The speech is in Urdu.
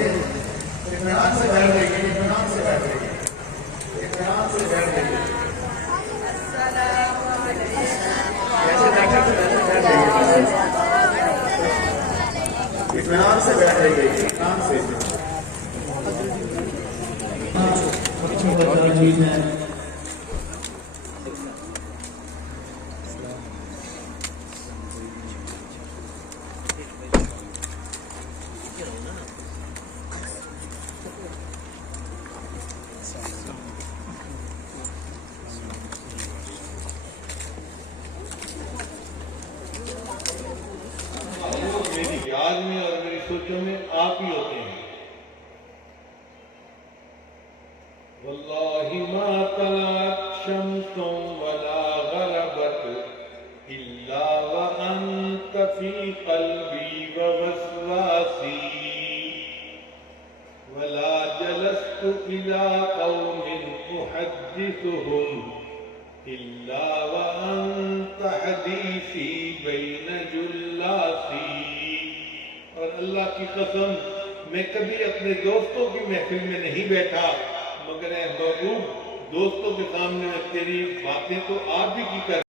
اطمینان سے بیٹھ رہی ہے، اطمینان سے بیٹھ رہی ہے، اطمینان سے بیٹھ رہی ہے، ایسے بیٹھے تو ایسے بیٹھ رہی ہے، اطمینان سے بیٹھ رہی ہے، اطمینان سے۔ میری یاد میں اور میری سوچوں میں آپ ہی ہوتے ہیں۔ واللہ ما طلعت شمس ولا غربت الا وانت فی قلبی ووسواسی ولا جلست الى قوم احدثهم الا وانت حدیثی بین جلاسی۔ اور اللہ کی قسم میں کبھی اپنے دوستوں کی محفل میں نہیں بیٹھا مگر اے محبوب دوستوں کے سامنے میں تیری باتیں تو آپ بھی کی کر